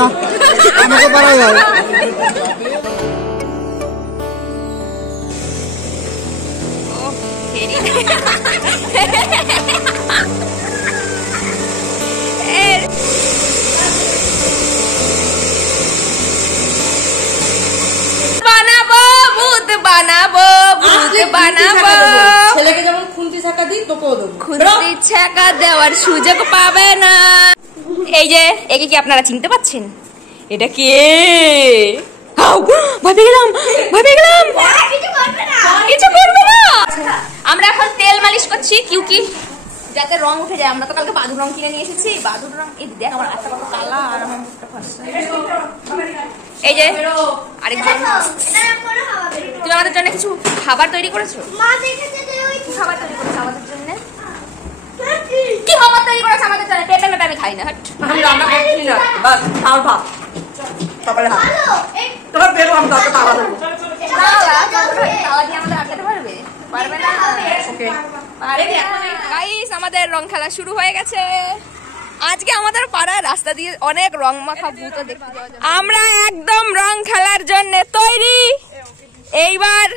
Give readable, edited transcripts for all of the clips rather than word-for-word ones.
না আমাকে পারাই হয়। বানাবো ভূত বানাবো ভূত বানাবো। ছেলেকে যেমন খুন্তি ছাকা দিই তোকেও দেবো। খুন্তি ছাকা দেওয়ার সুযোগ পাবে না। এই যে একে কি আপনারা চিনতে পাচ্ছেন? এটা কে? ভাবে গেলাম কিছু করবে না। আমরা এখন তেল মালিশ করছি কিউকি যাতে রং উঠে যায়। আমরা তো কালকে বাদুর রং কিনে নিয়ে এসেছি। বাদুর রং এই দেখ আমার হাতটা কত কালা আর আমার মুখটা ফর্সা। এই যে আরেকজন তুমি আমাদের জন্য কিছু খাবার তৈরি করেছো? কি খাবার তৈরি করেছো আমাদের জন্য? কি খাবার তৈরি করেছো আমাদের জন্য? পেঁপে মেপে আমি খাই না। আমি রান্না করছি না, বাস খাও ভাত সকালে হাত তোমার বেরো আমি দাঁতে তালা দেবো। তালা দিয়ে আমাদের আটকাতে পারবে? পারবে না। ওকে গাইস আমাদের রং খেলা শুরু হয়ে গেছে। আজকে আমাদের পাড়ার রাস্তা দিয়ে অনেক রং মাখা ভূত দেখতে পাওয়া যাবে। আমরা একদম রং খেলার জন্য তৈরি। এইবার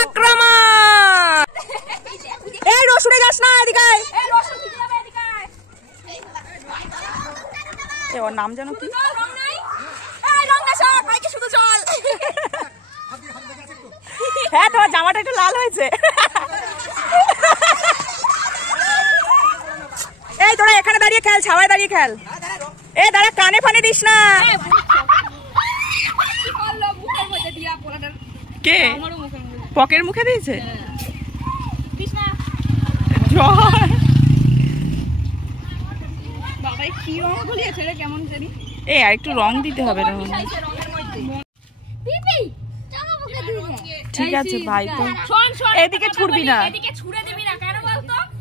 আক্রমণ। এই রসুনে যাস না, এদিকে আয়। এই রসুন ঠিক যাবে, এদিকে আয়। এ ওর নাম জানো কি? রং নাই? এই রং দেশ বাইকে শুধু জল। হ্যাঁ তোমার জামাটা একটু লাল হয়েছে। এই তোরা এখানে দাঁড়িয়ে খেল, ছাওয়ায় দাঁড়িয়ে খেল। এ দাঁড়া কানে ফানে দিস না। কে পকের মুখে দিয়েছে? এ আর একটু রং দিতে হবে। ঠিক আছে ভাই, তো এদিকে ছুড়বি না।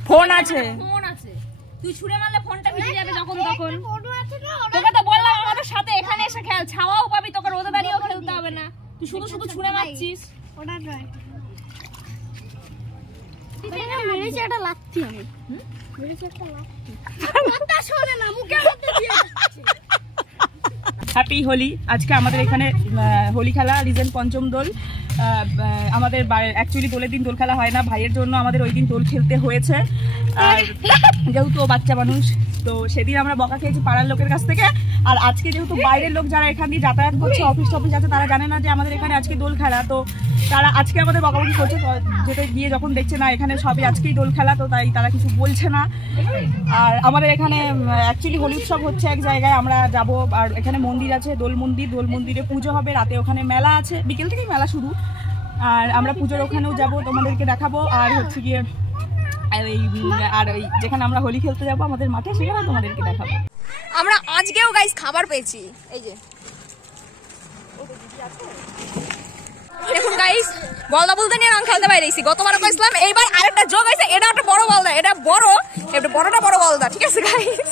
ফোন আছে। তুই ছুড়ে মারলে ফোনটা ভিজে যাবে যখন তখন। তোকে তো বললাম আমাদের সাথে এখানে এসে খেল, ছাওয়াও পাবি, তোকে রোদে দাঁড়িয়েও খেলতে হবে না। তুই শুধু শুধু ছুড়ে মারছিস। ওটা নয়, মেরেছে একটা লাথি। আমি মেরেছে একটা লাথি। কথা শোনে না, মুখের মধ্যে দিয়ে যাচ্ছে। হ্যাপি হোলি। আজকে আমাদের এখানে হোলি খেলা রিজেন পঞ্চম দোল। আমাদের অ্যাকচুয়ালি দোলের দিন দোল খেলা হয় না, ভাইয়ের জন্য আমাদের ওই দিন দোল খেলতে হয়েছে। আর যেহেতু ও বাচ্চা মানুষ, তো সেদিন আমরা বকা খেয়েছি পাড়ার লোকের কাছ থেকে। আর আজকে যেহেতু বাইরের লোক যারা এখান দিয়ে যাতায়াত করছে, অফিস টফিস আছে, তারা জানে না যে আমাদের এখানে আজকে দোল খেলা। তো তারা আজকে আমাদের বকাবকি করছে, যেটা গিয়ে যখন দেখছে না এখানে সবই আজকেই দোল খেলা, তো তাই তারা কিছু বলছে না। আর আমাদের এখানে অ্যাকচুয়ালি হোলি উৎসব হচ্ছে এক জায়গায়, আমরা যাব। আর এখানে মন্দির আছে, দোল মন্দিরে পুজো হবে রাতে, ওখানে মেলা আছে, বিকেল থেকেই মেলা শুরু। আর আমরা পুজোর ওখানেও যাব, তোমাদেরকে দেখাবো। আর হচ্ছে গিয়ে ওই যেখানে আমরা হোলি খেলতে যাবো আমাদের মাঠে, সেখানে তোমাদেরকে দেখাবো। আমরা আজকেও গাইস খাবার পেয়েছি। এই যে দেখুন গাইস, বলদা বলতে নিয়ে রং খেলতে বাইরেছি। গতবার কইছিলাম, এইবার আরেকটা যোগ হয়েছে। এটা একটা বড় বলদা, এটা বড়টা বড় বলদা। ঠিক আছে গাইস,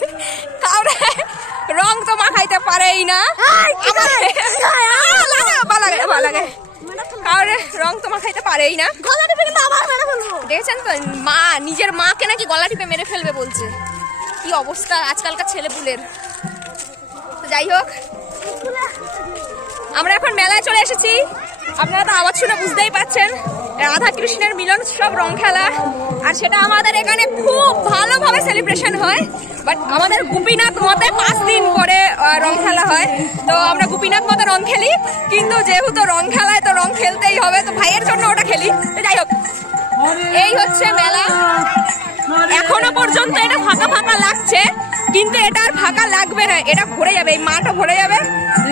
কাউরে রং তো মাখাইতে পারেই না। লাগে কাউরে রং তো মাখাইতে পারেই না। দেখেছেন তো, মা নিজের মাকে নাকি গলা টিপে মেরে ফেলবে বলছে। কি অবস্থা আজকালকার ছেলেপুলের। তো যাই হোক, আমরা এখন মেলায় চলে এসেছি। আপনারা তো আওয়াজ শুনে বুঝতেই পাচ্ছেন, রাধা কৃষ্ণের মিলন সব রং খেলা। আর সেটা আমাদের এখানে খুব ভালোভাবে সেলিব্রেশন হয়। বাট আমাদের গোপীনাথ মতে 5 দিন পরে রং খেলা হয়। তো আমরা গোপীনাথ মতে রং খেলি, কিন্তু যেহেতু রং খেলায় তো রং খেলতেই হবে, তো ভাইয়ের জন্য ওটা খেলি। যাই হোক, এই হচ্ছে মেলা। এখনো পর্যন্ত এটা ফাঁকা ফাঁকা লাগছে, কিন্তু এটা আর ফাঁকা লাগবে না, এটা ভরে যাবে, এই মাঠটা ভরে যাবে।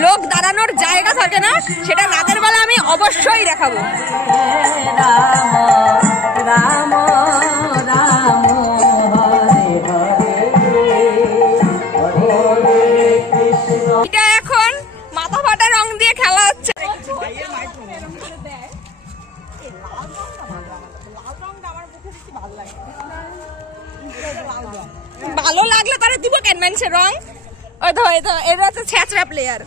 লোক দাঁড়ানোর জায়গা থাকে না, সেটা রাতের বেলা আমি অবশ্যই দেখাবো। এটা এখন মাথা ফাটা রং দিয়ে খেলা হচ্ছে। ভালো লাগলে তারা দিব কেন মানুষের রং। ওই তো এটা হচ্ছে ছেঁচড়া প্লেয়ার।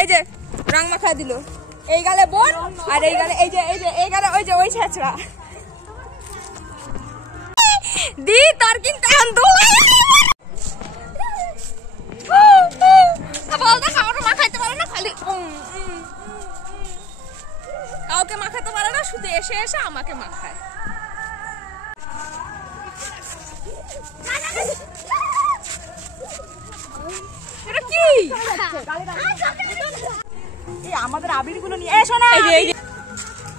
এই যে রং মাখা দিল, এই গালে বোন, আর এই গালে এই গালে ওই ছেঁচড়া দি। তোর কিন্তু মাকে মাখায়। এটা কি? আমাদের আবিরগুলো নিয়ে এসো না।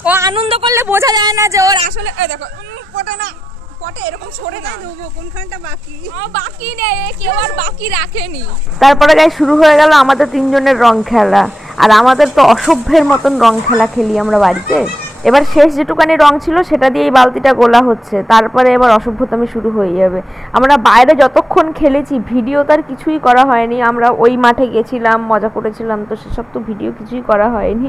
ও আনন্দ করলে বোঝা যায় না যে ওর আসলে দেখো পটে না পটে এরকম সরে না দেবো কোনখানটা বাকি বাকি নেই কেউ আর বাকি রাখেনি। তারপরে গায়ে শুরু হয়ে গেল আমাদের তিনজনের রং খেলা। আর আমাদের তো অসভ্যের মতন রং খেলা খেলি আমরা বাড়িতে। এবার শেষ যেটুকানি রং ছিল সেটা দিয়ে এই বালতিটা গোলা হচ্ছে, তারপরে এবার অসভ্যতামি শুরু হয়ে যাবে। আমরা বাইরে যতক্ষণ খেলেছি ভিডিও তার কিছুই করা হয়নি। আমরা ওই মাঠে গেছিলাম, মজা করেছিলাম, তো সেসব তো ভিডিও কিছুই করা হয়নি।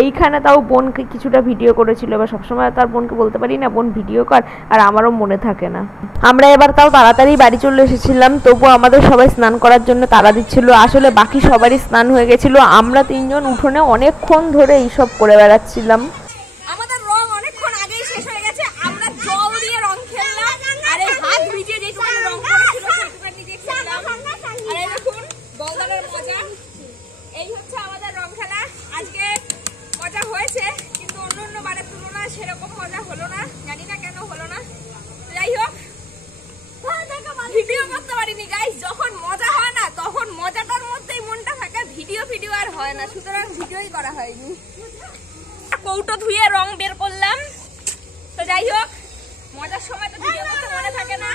এইখানে তাও বোনকে কিছুটা ভিডিও করেছিল। এবার সবসময় তার বোনকে বলতে পারি না বোন ভিডিও কর, আর আমারও মনে থাকে না। আমরা এবার তাও তাড়াতাড়ি বাড়ি চলে এসেছিলাম, তবুও আমাদের সবাই স্নান করার জন্য তাড়া দিচ্ছিল। আসলে বাকি সবারই স্নান হয়ে গেছিলো, আমরা তিনজন উঠোনে অনেকক্ষণ ধরে এইসব করে বেড়াচ্ছিলাম। আমাদের রং অনেকক্ষণ আগেই শেষ হয়ে গেছে। আমরা জল দিয়ে রং খেললাম, আর এই হাত ভিজিয়ে যেটুকুনি রং করেছিল সেটুকুনি দিয়ে খেললাম। আর এই দেখুন বলদানের মজা। এই হচ্ছে আমাদের রং খেলা। আজকে মজা হয়েছে, কিন্তু অন্য বারের তুলনায় সেরকম মজা হলো না। জানি না কেন হলো না। যাই হোক, ভিডিও করতে পারিনি গাইস। যখন মজা হয় না তখন মজাটার মধ্যেই মনটা থাকে, ভিডিও আর হয় না, সুতরাং ভিডিওই করা হয়নি। কৌটো ধুয়ে রং বের করলাম। তো যাই হোক, মজার সময় তো ভিডিও করতে মনে থাকে না।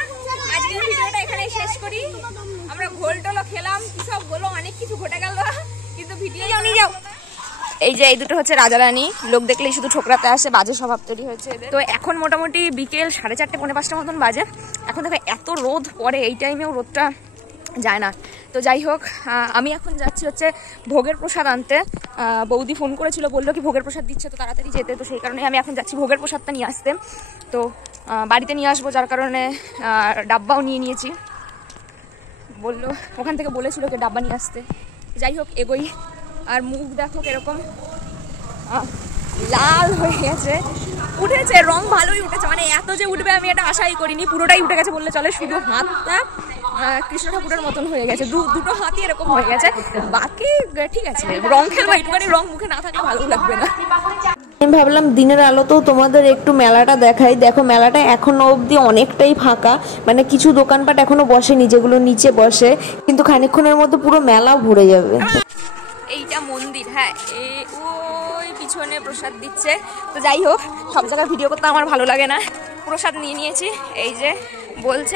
আজকের ভিডিওটা এখানেই শেষ করি। আমরা ঘোল টোলো খেলাম, কি সব হলো, অনেক কিছু ঘটে গেল, কিন্তু ভিডিও নিয়ে যাও। এই যে এই দুটো হচ্ছে রাজারানী, লোক দেখলেই শুধু ঠোকরাতে আসে, বাজে স্বভাব তৈরি হয়েছে এদের। তো এখন মোটামুটি বিকেল 4:30 পৌনে 5টা মতন বাজে। এখন দেখো এত রোদ পড়ে, এই টাইমেও রোদটা যায় না। তো যাই হোক, আমি এখন যাচ্ছি হচ্ছে ভোগের প্রসাদ আনতে। বৌদি ফোন করেছিল, বললো কি ভোগের প্রসাদ দিচ্ছে, তো তাড়াতাড়ি যেতে। তো সেই কারণে আমি এখন যাচ্ছি ভোগের প্রসাদটা নিয়ে আসতে। তো বাড়িতে নিয়ে আসবো, যার কারণে ডাব্বাও নিয়ে নিয়েছি। বললো ওখান থেকে বলেছিল যে ডাব্বা নিয়ে আসতে। যাই হোক এগোই। আর মুখ দেখো কিরকম লাল হয়ে গেছে, উঠেছে রং ভালোই উঠেছে। মানে এত যে উঠবে আমি এটা আশাই করিনি, পুরোটাই উঠে গেছে বললে চলে। শুধু হাতটা কৃষ্ণ ঠাকুরের মতন হয়ে গেছে, দুটো হাতই এরকম হয়ে গেছে। বাকি ঠিক আছে, রং খেলবো, একটুখানি রং মুখে না থাকলে ভালো লাগবে না। আমি ভাবলাম দিনের আলোতেও তোমাদের একটু মেলাটা দেখাই। দেখো মেলাটা এখনো অবধি অনেকটাই ফাঁকা, মানে কিছু দোকানপাট এখনো বসেনি যেগুলো নিচে বসে, কিন্তু খানিকক্ষণের মধ্যে পুরো মেলাও ভরে যাবে। এইটা মন্দির, হ্যাঁ ওই পিছনে প্রসাদ দিচ্ছে। তো যাই হোক, সব জায়গায় ভিডিও করতে আমার ভালো লাগে না। প্রসাদ নিয়ে নিয়েছি, এই যে বলছে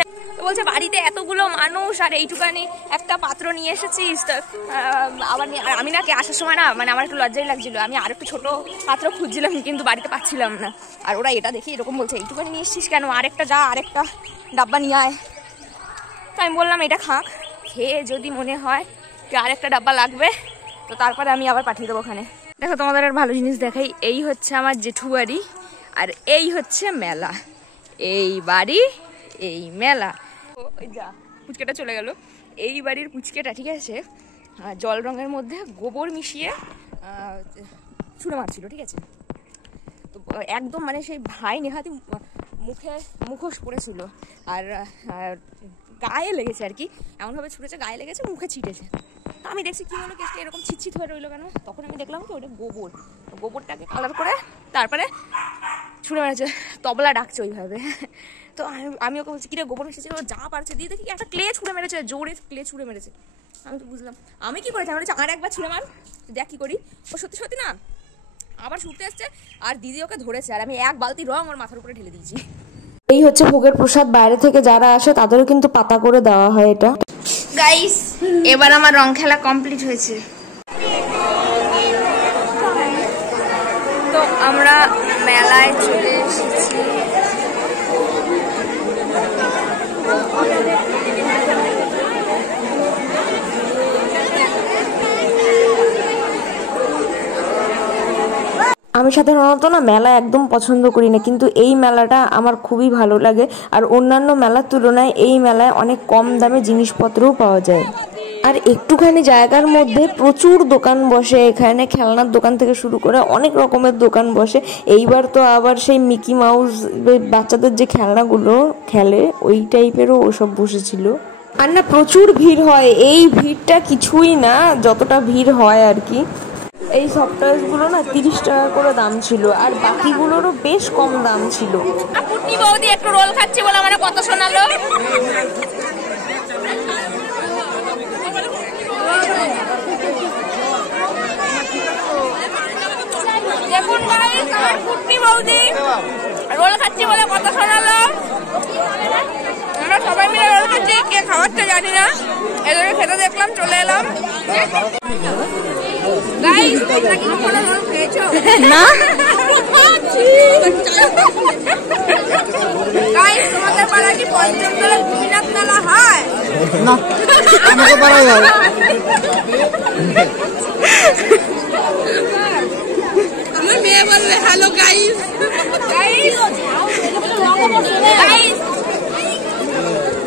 বাড়িতে এতগুলো মানুষ আর এইটুকানি একটা পাত্র নিয়ে এসেছিস। আবার আমি নাকি আসার সময় না, মানে আমার একটু লজ্জাই লাগছিল, আমি আর একটু ছোট পাত্র খুঁজছিলাম কিন্তু বাড়িতে পাচ্ছিলাম না। আর ওরা এটা দেখে এরকম বলছে, এইটুকানি নিয়ে এসছিস কেন, আরেকটা যা, আরেকটা ডাব্বা নিয়ে আয়। তো আমি বললাম এটা খাক, খেয়ে যদি মনে হয় কি আরেকটা ডাব্বা লাগবে তো তারপরে আমি আবার পাঠিয়ে দেবো ওখানে। দেখো তোমাদের আর ভালো জিনিস দেখাই। এই হচ্ছে আমার জেঠু বাড়ি, আর এই হচ্ছে মেলা। এই বাড়ি, এই মেলা। ওই যা পুচকেটা চলে গেল। এই বাড়ির পুচকেটা ঠিক আছে, জল রঙের মধ্যে গোবর মিশিয়ে ছুঁড়ে মারছিল, ঠিক আছে। তো একদম মানে সেই ভাই নেহাতি মুখোশ পড়েছিল, আর গায়ে লেগেছে আর কি, এমনভাবে ছুঁড়েছে গায়ে লেগেছে, মুখে ছিটেছে। আমি দেখছি কি হলো, কেসটা এরকম ছিটছিট হয়ে রইলো কেন। তখন আমি দেখলাম কি ওটা গোবর, গোবরটাকে কালার করে তারপরে ছুঁড়ে মেরেছে, তবলা ডাকছে ওইভাবে। তো আমি ওকে বলছি কিরে গোবর মিশেছে, ও যা পারছে দিয়ে দেখি একটা ক্লে ছুঁড়ে মেরেছে, জোরে ক্লে ছুঁড়ে মেরেছে। আমি তো বুঝলাম আমি কি করেছি, আমার আর একবার ছুঁড়ে মার, দেখ কি করি। ও সত্যি না আবার ছুটতে এসছে, আর দিদি ওকে ধরেছে, আর আমি এক বালতি রং ওর মাথার উপরে ঢেলে দিয়েছি। এই হচ্ছে ভোগের প্রসাদ, বাইরে থেকে যারা আসে তাদেরও কিন্তু পাতা করে দেওয়া হয় এটা। গাইস এবার আমার রং খেলা কমপ্লিট হয়েছে। তো আমরা মেলায় চলে এসেছি। আমি সাধারণত না মেলা একদম পছন্দ করি না, কিন্তু এই মেলাটা আমার খুবই ভালো লাগে। আর অন্যান্য মেলার তুলনায় এই মেলায় অনেক কম দামে জিনিসপত্রও পাওয়া যায়। আর একটুখানি জায়গার মধ্যে প্রচুর দোকান বসে, এখানে খেলনার দোকান থেকে শুরু করে অনেক রকমের দোকান বসে। এইবার তো আবার সেই মিকি মাউস বাচ্চাদের যে খেলনাগুলো খেলে ওই টাইপেরও ওসব বসেছিল। আর না প্রচুর ভিড় হয়, এই ভিড়টা কিছুই না যতটা ভিড় হয় আর কি। এই সফট টয়েসগুলো না 30 টাকা করে দাম ছিল, আর বাকিগুলোরও বেশ কম দাম ছিল। পুটনি বৌদি একটু রোল খাচ্ছে বলে আমার কথা শোনালো। দেখুন ভাই, আমার পুটনি বৌদি রোল খাচ্ছি বলে কথা শোনালো। আমরা সবাই মিলে রোল খাচ্ছি, কে খাওয়াচ্ছে জানি না, এদের খেতে দেখলাম, চলে এলাম। গাইস, তোমরা কি কখনো রোল খেয়েছো? না। গাইস, তোমাদের পাড়ায় কি পঞ্চমতলায় গোপীনাথ মেলা হয়? না, আমাকে পাড়ায় হয়। আমার মেয়ে বললে হ্যালো গাইস। গাইস,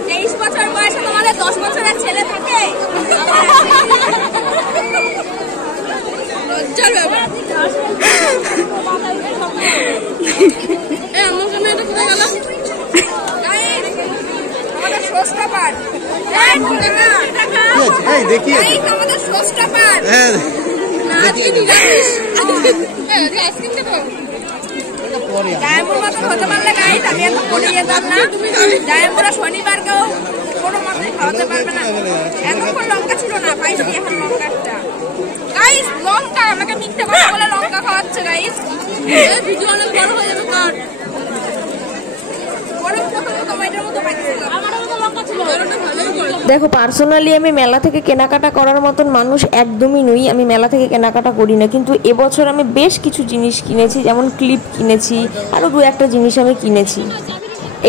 23 বছর বয়সে তোমাদের 10 বছরের ছেলে থাকে? লজ্জার ব্যাপার। আমাদের ষষ্ঠ পাঠ। দেখি আমাদের ষষ্ঠ পাঠ। জায়ম্বুর মতন হতে পারলে গাইস আমি এখন পড়ে যেতাম না। জায়ম্বুরা শনিবারকেও কোনো মতন খাওয়াতে পারবে না। এতক্ষণ লঙ্কা ছিল না, পাইছি এখন লঙ্কাটা। গাইস, লঙ্কা আমাকে মিথ্যে কথা বলে লঙ্কা খাওয়াচ্ছে গাইস। ভিডিও অনেক বড় হয়ে যাবে কার। দেখো, পার্সোনালি আমি মেলা থেকে কেনাকাটা করার মতন মানুষ একদমই নই। আমি মেলা থেকে কেনাকাটা করি না, কিন্তু এবছর আমি বেশ কিছু জিনিস কিনেছি, যেমন ক্লিপ কিনেছি, আরও 2-1টা জিনিস আমি কিনেছি।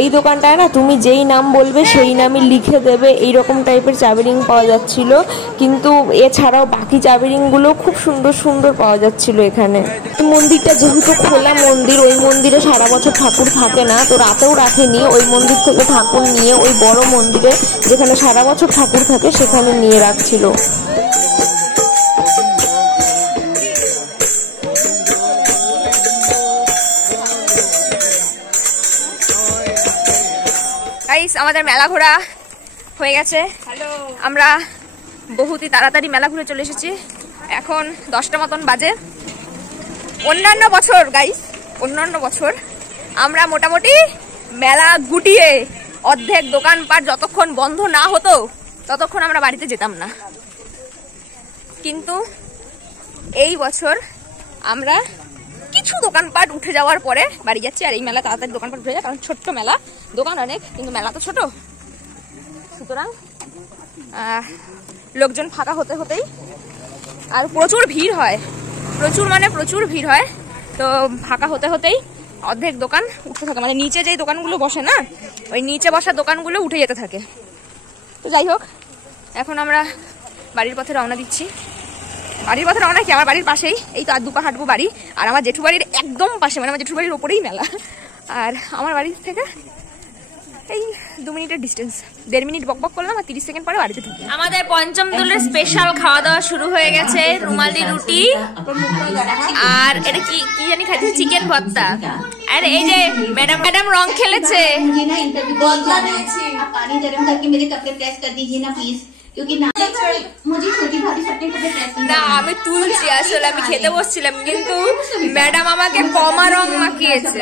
এই দোকানটায় না তুমি যেই নাম বলবে সেই নামই লিখে দেবে, এইরকম টাইপের চাবি রিং পাওয়া যাচ্ছিল। কিন্তু এছাড়াও বাকি চাবি রিংগুলো খুব সুন্দর সুন্দর পাওয়া যাচ্ছিল এখানে। মন্দিরটা যেহেতু খোলা মন্দির, ওই মন্দিরে সারা বছর ঠাকুর থাকে না, তো রাতেও রাখেনি। ওই মন্দির থেকে ঠাকুর নিয়ে ওই বড় মন্দিরে, যেখানে সারা বছর ঠাকুর থাকে, সেখানে নিয়ে রাখছিল। আমাদের মেলা ঘোরা হয়ে গেছে। আমরা বহুতই তাড়াতাড়ি মেলা ঘুরে চলে এসেছি। এখন 10টা মতন বাজে। অন্যান্য বছর গাইস, অন্যান্য বছর আমরা মোটামুটি মেলা গুটিয়ে অর্ধেক দোকানপাট যতক্ষণ বন্ধ না হতো ততক্ষণ আমরা বাড়িতে যেতাম না। কিন্তু এই বছর আমরা কিছু দোকানপাট উঠে যাওয়ার পরে বাড়ি যাচ্ছি। আর এই মেলা তাড়াতাড়ি দোকানপাট উঠে যায়, কারণ ছোট্ট মেলা, দোকান অনেক কিন্তু মেলা তো ছোট, সুতরাং লোকজন ফাঁকা হতে হতেই, আর প্রচুর ভিড় হয়, প্রচুর মানে প্রচুর ভিড় হয়, তো ফাঁকা হতে হতেই অর্ধেক দোকান উঠতে থাকে। মানে নিচে যেই দোকানগুলো বসে না, ওই নিচে বসা দোকানগুলো উঠে যেতে থাকে। তো যাই হোক, এখন আমরা বাড়ির পথে রওনা দিচ্ছি। বাড়ির পথে রওনা কি, আমার বাড়ির পাশেই, এই তো আর 2 পা হাঁটবো বাড়ি। আর আমার জেঠু বাড়ির একদম পাশে, মানে আমার জেঠু বাড়ির ওপরেই মেলা। আর আমার বাড়ির থেকে এই 2 মিনিটের ডিস্টেন্স। 1.5 মিনিট বকবক করলাম আর 30 সেকেন্ড পরে বাড়িতে ঢুকি। আমাদের পঞ্চম দোলের স্পেশাল খাওয়া দাওয়া শুরু হয়ে গেছে। রুমালি রুটি আর এটা কি কি জানি খাইছে, চিকেন ভর্তা। আর এই যে ম্যাডাম রং খেলেছে। पानी गरम करके मेरे कपड़े प्रेस कर दीजिए ना प्लीज, क्योंकि मुझे छोटी भाभी फटने कपड़े प्रेस না, আমি তুলছি আসলে, আমি খেতে বসছিলাম কিন্তু ম্যাডাম আমাকে কমা রং মাখিয়েছে।